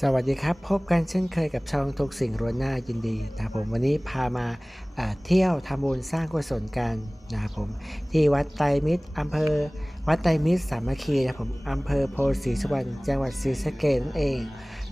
สวัสดีครับ พบกันเช่นเคยกับช่องทุกสิ่งล้วนหน้ายินดีนะครับผมวันนี้พามาาเที่ยวทำบุญสร้างกุศลกันนะครับผมที่วัดไตรมิตรอำเภอวัดไตรมิตรสามัคคีนะครับผมอำเภอโพธิ์ศรีสุวรรณจังหวัดศรีสะเกษนั่นเอง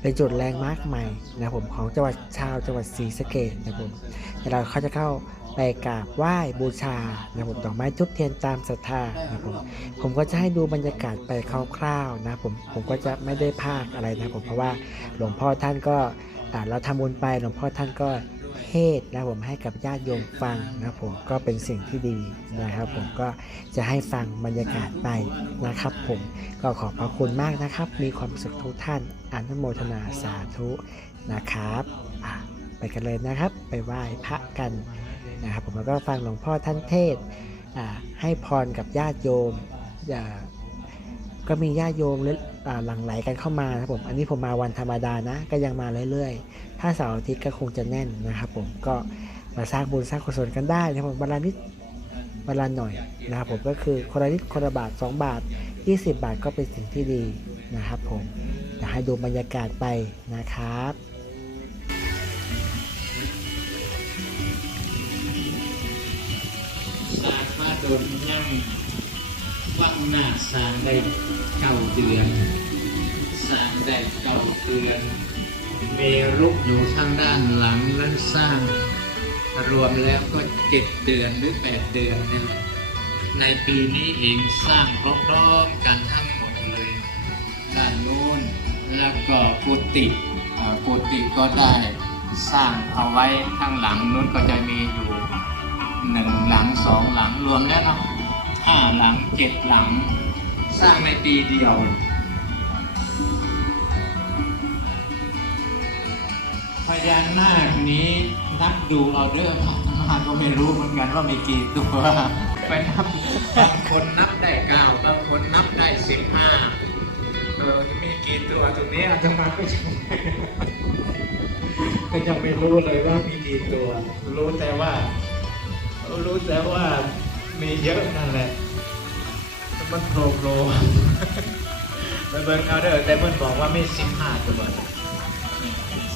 เป็นจุดแรงมาร์คใหม่นะผมของจังหวัดชาวจังหวัดศรีสะเกดนะผมแต่เราเขาจะเข้าไปกราบไหว้บูชานะผมดอกไม้ทุบเทียนตามศรัทธานะผมผมก็จะให้ดูบรรยากาศไปคร่าวๆนะผมผมก็จะไม่ได้ภาคอะไรนะผมเพราะว่าหลวงพ่อท่านก็เราทำบุญไปหลวงพ่อท่านก็ เทศนะผมให้กับญาติโยมฟังนะผมก็เป็นสิ่งที่ดีนะครับ ผมก็จะให้ฟังบรรยากาศไปนะครับ ผมก็ขอบพระคุณมากนะครับ มีความสุขทุกท่านอนุโมทนาสาธุนะครับไปกันเลยนะครับ ไปไหว้พระกันนะครับ ผมแล้วก็ฟังหลวงพ่อท่านเทศให้พรกับญาติโยมก็มีญาติโยม หลั่งไหลกันเข้ามานะครับผม อันนี้ผมมาวันธรรมดานะ ก็ยังมาเรื่อยๆ ถ้าเสาร์อาทิตย์ก็คงจะแน่นนะครับผม ก็มาสร้างบุญสร้างกุศลกันได้นะครับผมวันละนิดวันละหน่อยนะครับผม ก็คือคนละนิดคนละบาท 2 บาท 20 บาทก็เป็นสิ่งที่ดีนะครับผมจะให้ดูบรรยากาศไปนะครับสางมาโดนยั่ง วังหน้าสร้างได้เก้าเดือนสร้างได้เก้าเดือนเมรุกอยู่ทางด้านหลังนั้นสร้าง รวมแล้วก็เจ็ดเดือนหรือแปดเดือนนี่แหละในปีนี้เองสร้างพร้อมๆกันทั้งหมดเลยด้านนู้นแล้วก็กุฏิกุฏิก็ได้สร้างเอาไว้ข้างหลังนู้นก็จะมีอยู่หนึ่งหลังสองหลังรวมแล้วเนาะ ห้าหลังเจ็ดหลัง สร้างในปีเดียว พญานาคนี้นับดูเอาเด้อมาก็ไม่รู้เหมือนกันว่ามีกี่ตัว ไปนับบางคนนับได้เก้าบางคนนับได้สิบห้าเออมีกี่ตัวตรงนี้อาจจะมาก็จะไม่ก็จะไม่รู้เลยว่ามีกี่ตัว รู้แต่ว่า รู้แต่ว่า มีเยอะนั่นแหละแต่มันโผล่โผล่ไปเบิ่งเอาเด้อแต่มันบอกว่าไม่สิบห้าตัว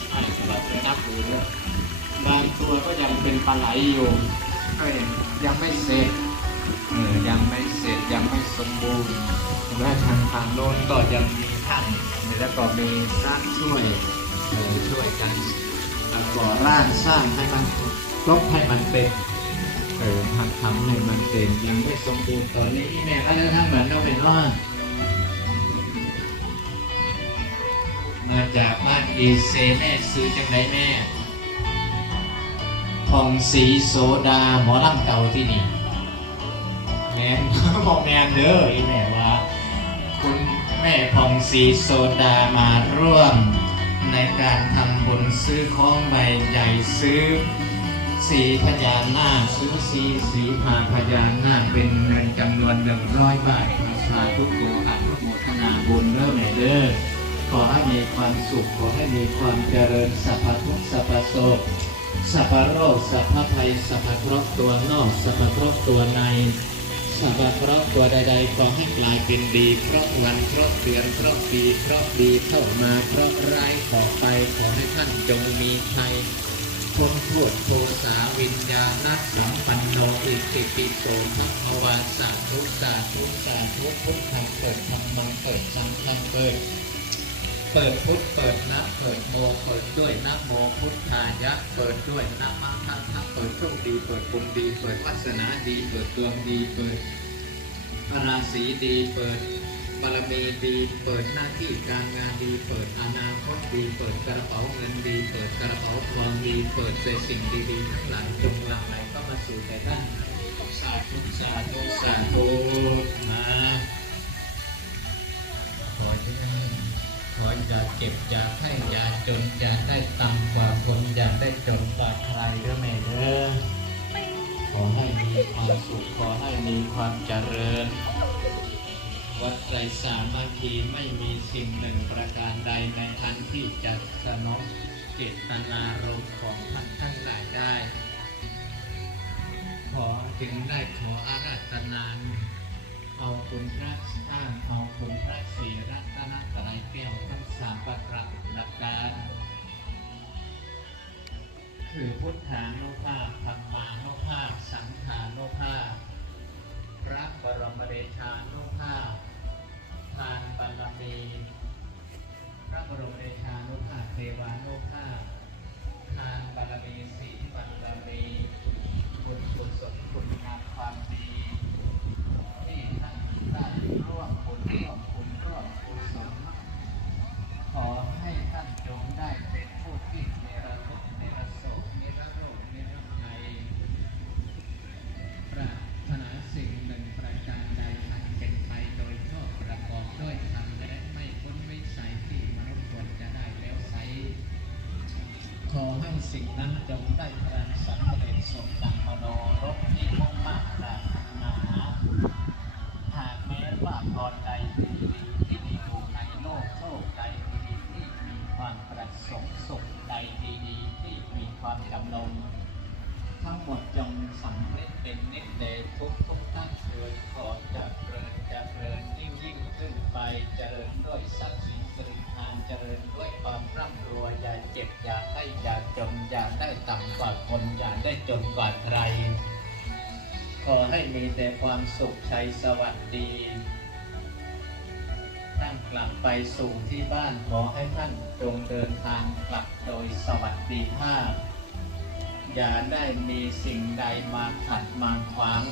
ใช่เราไปนับดูเลยบางตัวก็ยังเป็นปลาไหลอยู่เอ้ยยังไม่เสร็จเออยังไม่เสร็จยังไม่สมบูรณ์และทางทางโน้นก็ยังมีท่านแล้วก็มีสร้างช่วยเออช่วยกันก่อร่างสร้างให้มันครบให้มันเป็น เออทำทำให้มันเต็มยังไม่สมบูรณ์ตอนนี้แม่ก็จะทำเหมือนเราเป็นว่ามาจากบ้านเอเซแม่ซื้อจังไรแม่ทองสีโซดาหมอลำเก่าที่นี่แมนบอกแมนเด้ออีแม่ว่าคุณแม่ทองสีโซดามาร่วม ในการทำบุญซื้อของใบใหญ่ซื้อ สีพญานาคซื้อสีสีพาพญานาคเป็นเงินจำนวนหนึ่งร้อยบาทสาธุโกอนุโมทนาบุญเริ่มไหนเด้อขอให้มีความสุขขอให้มีความเจริญสัพพทุกสัพพโศกสัพพโรคสัพพภัยสัพพคราะห์ตัวนอกสัพพคราะห์ตัวในสัพพคราะห์ตัวใดๆขอให้กลายเป็นดีเพราะวันเพราะเดือนเพราะปีเพราะดีเข้ามาเพราะร้ายต่อไปขอให้ท่านจงมีชัยพ้นโทษโทสาวิญญาณสัมปันโนอิติปิโสภะควาสาธุสาธุสาธุพุทธังเปิดธรรมังเปิดสังฆังเปิด เปิดพุทธเปิดนะเปิดโมเปิดด้วยนะโมพุทธายะ เปิดด้วยนะมังคังคังเปิดโชคดีเปิดบุญดี เปิดวาสนาดี เปิดดวงดีเปิดราศีดีเปิดารมีดี เปิดหน้าที่การงานดี เปิดอนาคตดี เปิดกระเป๋าเงินดี เปิดกระเป๋าทองดี เปิดแต่สิ่งดีๆทั้งหลายจงหลั่งไหลก็มาสู่แต่ท่านสาธุสาธุสาธุมาขอที่นั่นขออย่าเก็บอย่าให้อย่าจนอย่าได้ต่ำกว่าคนอย่าได้จนกว่าใครเด้อแม่เด้อขอให้มีความสุขขอให้มีความเจริญ วัดไรสามัคคีไม่มีสิ่งหนึ่งประการใดในทันที่จะสนองเจตนารมณ์ของท่านทั้งหลายได้ ขอจึงได้ขออาราธนานเอาคุณพระอ้างเอาคุณพระศรีรัตนตรัยแก้วทั้งสามประการดับการคือพุทธานุภาพธรรมานุ มีพระบรมเดชานุภ นั้นจงได้พลังสำเร็จสมดังมโนรบที่มุ่งมั่นปรารถนาหากแม้ว่าพรใดที่ดีที่มีอยู่ในโลกโชคใดดีที่มีความประสงค์สุขใดดีๆที่มีความจำนงทั้งหมดจงสำเร็จเป็นนิจเดชทุกทุกท่านเถิดขอจะเริญจะเริญยิ่งยิ่งขึ้นไปเจริญด้วยทรัพย์สินสิริพานเจริญด้วยความร่ำรวยอย่าเจ็บอย่าให้อย่า อย่าได้ต่ำกว่าคน อย่าได้จนกว่าใคร ขอให้มีแต่ความสุขชัยสวัสดีท่านกลับไปสู่ที่บ้านขอให้ท่านจงเดินทางกลับโดยสวัสดีภาพ อย่าได้มีสิ่งใดมาขัดมาขวาง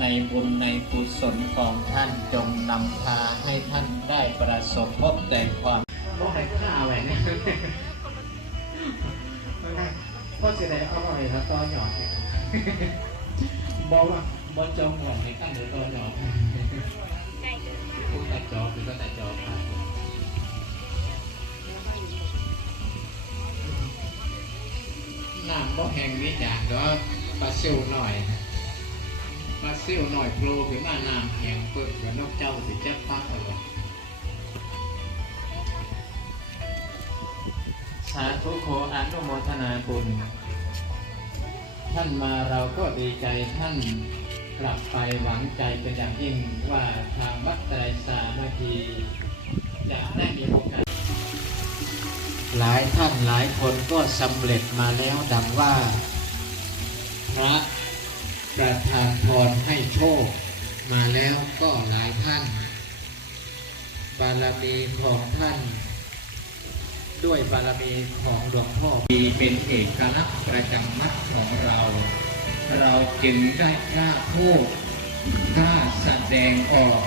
ในบุญในกุศลของท่านจงนำพาให้ท่านได้ประสบพบแต่ความก็ให้ข้าไว้เนี่ย ก็จะได้อร่อยแล้วก็หยอดเนี่ยบอกว่าบอจองหวานในขั้นหรือตัวหยอดพูดแต่จอบหรือก็แต่จอบครับน้ำก็แห้งนิดอย่างก็ปลาซิวหน่อยปลาซิวหน่อยโปรถึงมาน้ำแห้งเปิดกับนกเจ้าสิเจ็บปักเลย สาธุโคอนุโมทนาบุญ ท่านมาเราก็ดีใจท่านกลับไปหวังใจเป็นอย่างยิ่งว่าทางวัดไตรสามัคคีจะได้มีโอกาสหลายท่านหลายคนก็สำเร็จมาแล้วดังว่า พระประทานพรให้โชค มาแล้วก็หลายท่าน บารมีของท่าน ด้วยบารมีของหลวงพ่อมีเป็นเอกลักษณ์ประจำมัดของเรา เราจึงได้กล้าพูดกล้าแสดงออก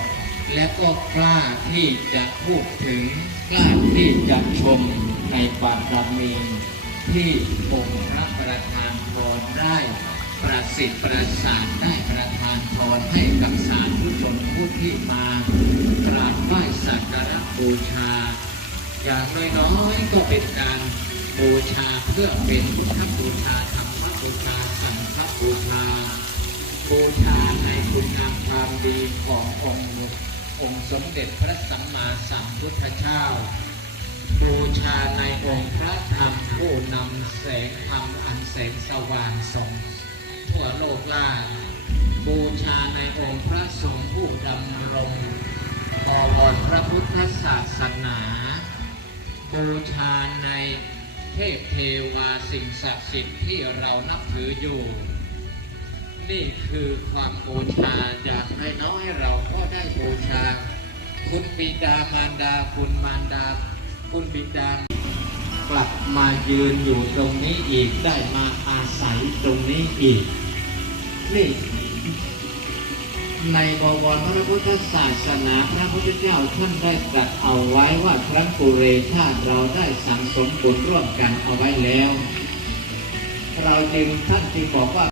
และก็กล้าที่จะพูดถึงกล้าที่จะชมในบารมีที่องค์พระประธานพรได้ประสิทธิ์ประสานได้ประทานพรให้กับสาธุชนผู้ที่มากราบไหว้สักการะบูชา อย่างน้อยๆก็เป็นการบูชาเพื่อเป็นพุทธบูชาธรรมบูชาสังฆบูชาบูชาในคุณงามความดีขององค์องค์สมเด็จพระสัมมาสัมพุทธเจ้าบูชาในองค์พระธรรมผู้นำแสงธรรมอันแสงสว่างส่องทั่วโลกล่าบูชาในองค์พระสงฆ์ผู้ดำรงบวรพระพุทธศาสนา บูชาในเทพเทวาสิ่งศักดิ์สิทธิ์ที่เรานับถืออยู่ นี่คือความบูชาอย่างน้อยๆเราก็ได้บูชา คุณบิดามารดาคุณมารดา คุณบิดากลับมายืนอยู่ตรงนี้อีกได้มาอาศัยตรงนี้อีกนี่ ในบวรพระพุทธศาสนาพระพุทธเจ้าท่านได้ตรัสเอาไว้ว่าครั้งปุเรชาติเราได้สังสมบุญร่วมกันเอาไว้แล้ว เราจึงท่านจึงบอกว่า